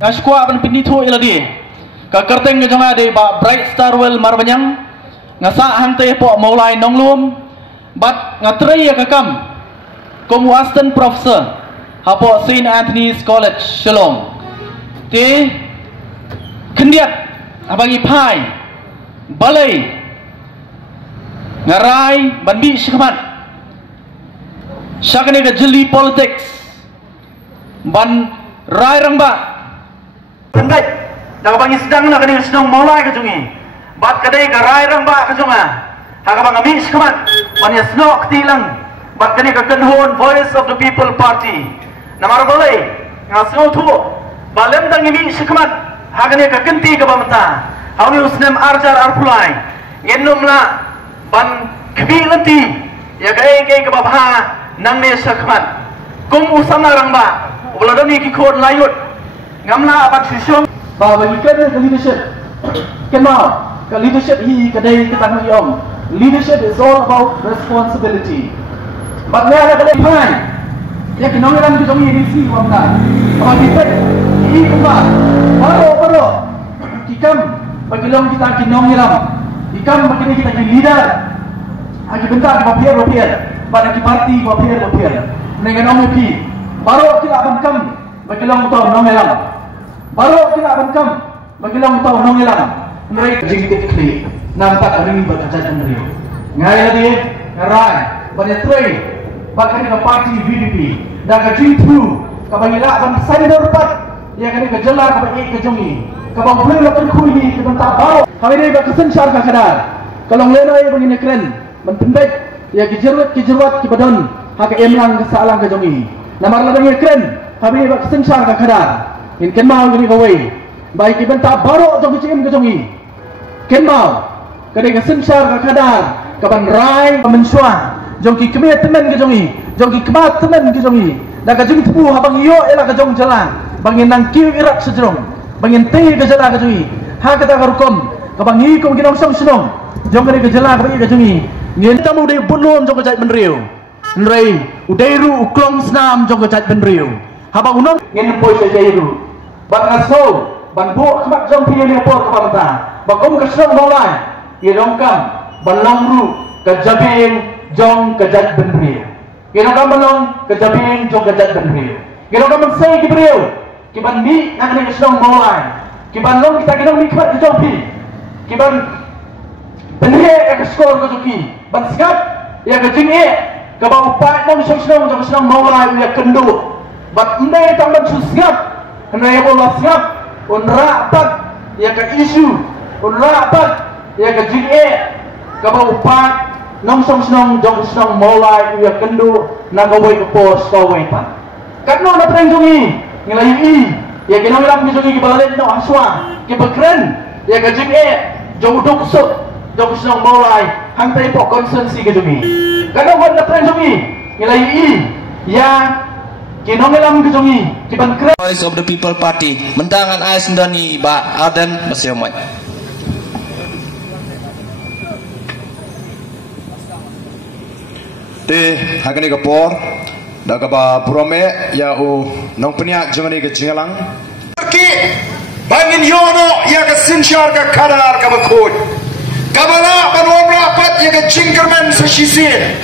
Ngaskuat ban pinitho iladi. Ka kerteng ke jonga de ba Bright Star Well marbanyang. Ngasa hante po maulai nonglum. Bat ngatrai ka kam. Kom Aston Professor. Hapo St. Anthony's College Shillong. Te kendiat abangi pai. Balai. Ngarai ban bi shikmat. Syakane ka jeli politics. Ban rai rangba. Tendai, dah bangi sedang nak kena sedang maulai ke jungi. Bat kadai ke rai rangba ke junga. Hak abang kami sekemat, banyak senok ketilang. Bat kena ke kenhon Voice of the People Party. Namar boleh, ngasih tu. Balem dang ini sekemat, hak kena ke kenti ke bamta. Hawi usnem arjar arpulai. Yenum la ban kebi lenti. Ya ke babha nang ne sekemat. Kum usama rangba. Uladoni kikod layut. Ngamla abat sisong bahwa ikan ke leadership kenal ke leadership hi kedai ketang yom. Leadership is all about responsibility. But me ada kedai pai ya kenal orang tu jom ini si wamna apa kita hi kumba baru ikam bagi long kita kinong hiram ikam bagi kita leader agi bentar bapier pada ki parti bapier dengan orang pi baru kita akan kam bagi long tahu nong hiram baru kita akan kam bagi long tahu nong hiram mereka jingkit kli nampak hari ini berkaca merio ngai lagi ngerai banyak tray bahkan ke parti VDP dan ke jingtu ke bangila ban sender pat ya kan ke jelar ke bagi ke jongi ke bang boleh lakukan kuih ke bentar baru hari ini berkesan syar ke kadar kalau lenoi begini keren menpendek ya kejerwat ke badan hak emlang ke salang ke jongi namar lagi keren hari ini berkesan syar ke kadar in ken mau gini kawai baik iban tak baru jong kecim ke jongi ken mau kadai ke sensar ke kadar ke ban rai mensua jong ki keme temen ke jongi jong ki kemat temen ke jongi dak ka jing tepu habang iyo ela ke jong jalan bangin nang kiu irak sejrong bangin te ke jalan ke jongi ha kata karukom ke bangi kom kinong song senong jong ke jalan ke jongi ngien tamu de bunlom jong ke jait benriu nrei udairu uklong snam jong ke jait benriu habang unong ngien poi se jairu ban ngaso ban bu kemak jong pi ni por ke bamta bagom ke senong maulai ye rongkam ban longru ke jabing jong ke jait benriu kira kam belum kejabin jong kejat benriu kira kam sei kibriu kiban mi nak ni senong maulai kiban long kita kinong mikmat jong pi kiban benhe ek skor ko joki ban skap ya ke jinge ke bau pat nong senong jong senong maulai ya kendu bat mbe tamban susgap hendak ya bola skap un rapat ya ke isu un rapat ya ke jinge ke bau pat nong senong jong senong maulai ya kendu nagawai ke pos kawai pan karena na preng jongi ngilai i ya kinong lam ki jongi ki balalet no aswa ki bekren ya ke jinge jong duk suk jong senong maulai hantai po konsensi ke jongi karena na preng jongi ngilai i ya kinong lam ki jongi ki ban kren Voice of the People Party mentangan ai sendani ba adan masyamai hakani kapor daga ba prome ya u nong penia jangani ke jingalang ki bangin yono ya ke sinshar ka kadar ka bakut kabala banwam rapat ya ke jingkerman sesisin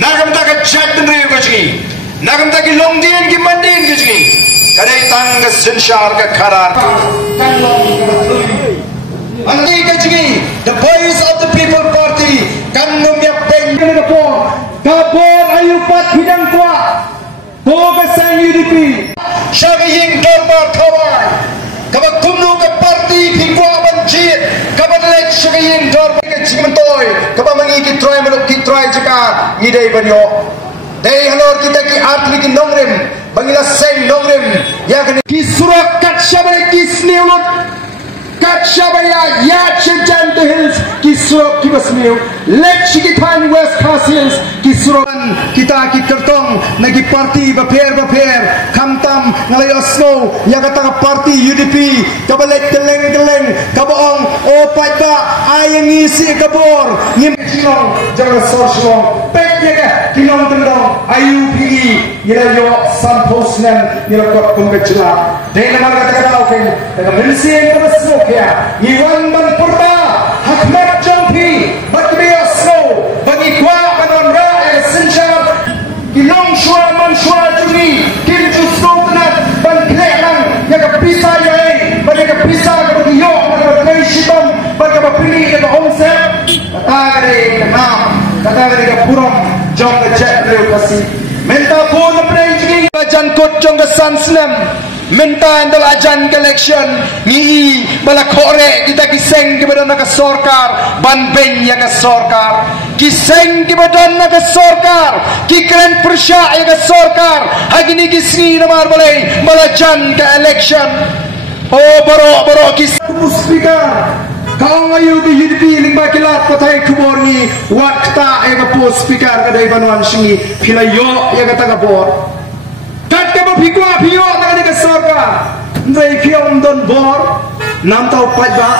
nagam ta ka jatn re ko jingi nagam ta ki longdien ki mandin ki jingi kadai tang ke sinshar ka kadar andi ke jingi the Voice of the People Party kan nomya pen kapor Kapor ayupat hidang tua Boga sang UDP Syarihing dorbar kawan Kabak kumnu ke parti Pingwa banjir Kabak lek syarihing dorbar ke cimentoy Kabak mengikit troy meluk kitroy jika Ngidai banyo Dari halor kita ki atli ki nongrim Bangila seng nongrim Ya kena Kisurak kat syabay kisniulut Kat syabaya ya cijan the hills Kisurak kibasniu Lek shikitan West Castles Kisuran kita kertong nagi parti baper kamtam ngalay osno ya kata parti UDP kabalek geleng kaboong opat ba ayang isi kabor ngim kinong jangan sorslong pek ya ka kinong tendong ayu pigi nila yo samposnen nila kot kongkacela Dahil naman kata-kata okay, nag-mensin ka ba snow kaya, iwan man purta, hakmat jampi, magbiya snow, bagikwa, manonra, essential, kilong shua man shua juni, kilju snow tenat, bangkleang, yakapisa yae, bagikapisa kabagiyo, magkabagay shibam, bagkabapili, nag-onsep, katagari, katagari ka purong, jong na-jet reo kasi, menta po na pre-juni, ajan kot jong ka sansnem, minta andal ajan election ni bala kore kita kiseng kepada naga sorkar ban ben ya ka sorkar kiseng kepada naga sorkar ki keren persya ya ka sorkar hagini kisni namar balai bala jan ka election oh boro kis speaker kau ayu ke UDP lingba kilat patai kuborni wakta ya ka post speaker ka dai banwan singi philayo ya ka tagapor Pikwa piyo na ni kasorka ndai kiom don bor nam tau pajba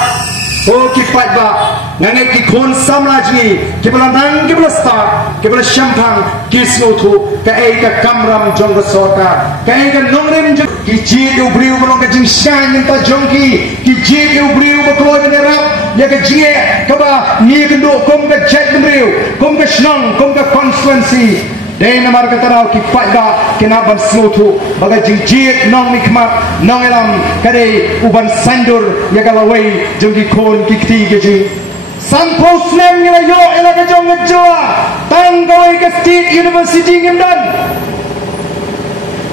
o ki pajba ngangai ki khon samrajni ki bala nang ki bala star ki bala shampang ki snothu ka ei ka kamram jong kasorka ka ei ka nongrem ki ji du briu bolong ka jing shan ta jongki ki ji du briu ba ko ne rap ya ka ji ka ba ni ka do kom ka jet briu kom ka shnong kom ka constituency Dahil namar kataraw ki pajda kinaban snotu baga jingjit nong mikmat nong elam kade uban sandur ya galaway jongki kon kikti geji sanpos nem ngila yo ela ka jong ngejwa tanggaway ka state university ngimdan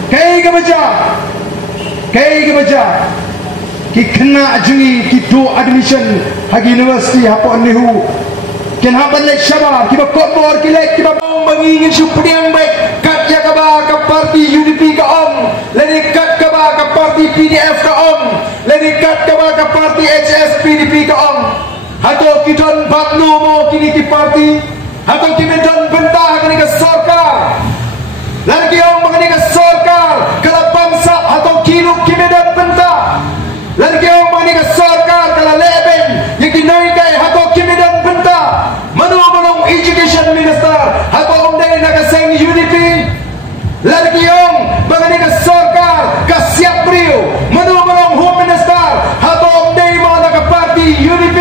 kay ka baja ki kena jungi ki do admission hagi university hapo nihu ken haban le shabab ki ba kobor ki le ki ba mangingin supriang baik kat ya ka ba ka parti UDP ka om leni kat ka ba ka parti PDF ka om leni kat ka ba ka parti HS PDP ka om hato kiton batno mo kini ki parti hato kimedon bentah kini ka sorkar lagi om kini ka sorkar kala bangsa hato kilo kimedon bentah lagi om kini ka sorkar kala leben yakinai kai hato kimedon bentah manung education minister hato om dai nagaseng UDP lagi om bangani ka sorkar ka siap brio manung home minister hato om dai mo naga party UDP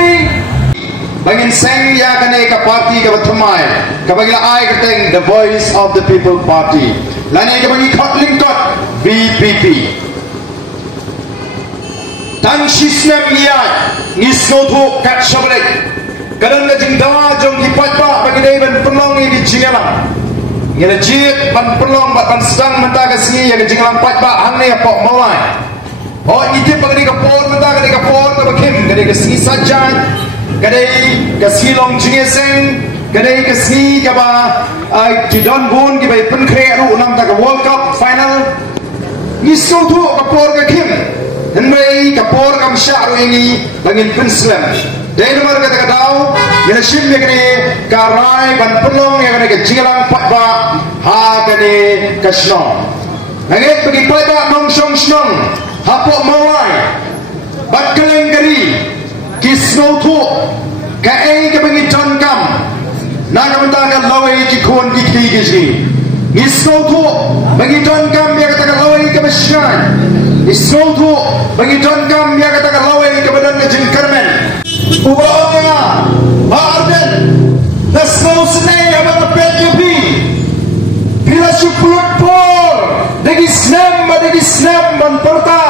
bangin seng ya kanai ka party ka bathmai ka bagila ai kateng the voice of the people party lani ka bangi khotling kot VPP tan sisnem iya ngisnotu kat shobrek kadang na jingdawa jong ipatpa bagi dai ban pelong ni jingala ngela jit ban pelong ban sedang menta ka si ya jingala patpa hang ne pok mawai oh ite bagi ka por menta ka por ka bakim ka si sajan ka ka si long jingeseng ka ka si ka ba ki don bun ki bai pen kre ru nam ta ka world cup final ni so tu ka por ka kim henbai ka por kam sha ru ini bangin penslam Dahil naman kata-katao, yanasim niya kani karay ban pelong niya kani kajilang patba ha kani kasnong. Nangit bagi patba nong song snong hapo mawai bat kaleng kari kisno tu kae ka bagi ton kam nagamta ka laway ki kon kikti gizi kisno tu bagi ton kam ya kata ka laway ka basyan kisno tu bagi ton kam ya kata ka laway ka badan ka jingkarmen Ubahnya, Arden, the snow snake about the PGP. Bila suplut por, degi snap, man porta,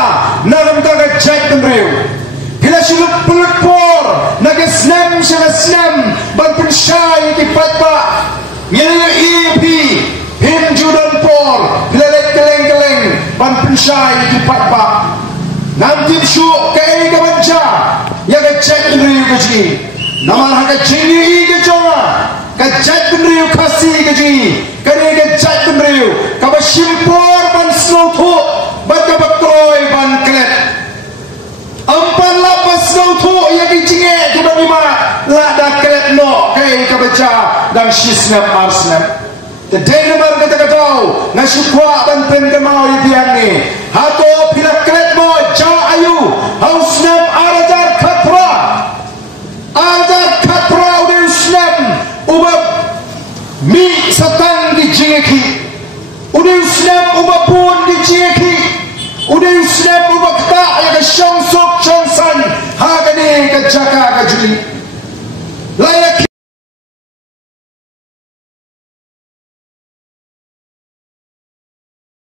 nagam taga chat temreu. Bila suplut por, nagi snap, ban pensyai di patpa, nyala EP, him judan por, bila let keleng, ban pensyai di patpa. Nanti syuk kei kebanca, ya kecek beriu keji. Nama hanya jingi kejonga, kecek beriu kasih keji. Kene kecek beriu, kaba simpor ban snowtu, ban kaba kroy ban klet. Ampan lapas snowtu ya kijinge kuda lima, lada klet no kei kebaca dan shisnap arsnap. Tadai namar kata-katau nasukwa ban pen kemau ibian ni hato pila kret mo ja ayu hausnam arajar katra udah usnam ubab mi satang di jengeki udah usnam ubab pun di jengeki Udin snap ubakta ya ke Syong Suk Chong San ha kani ke Jaka ke Juli. Laya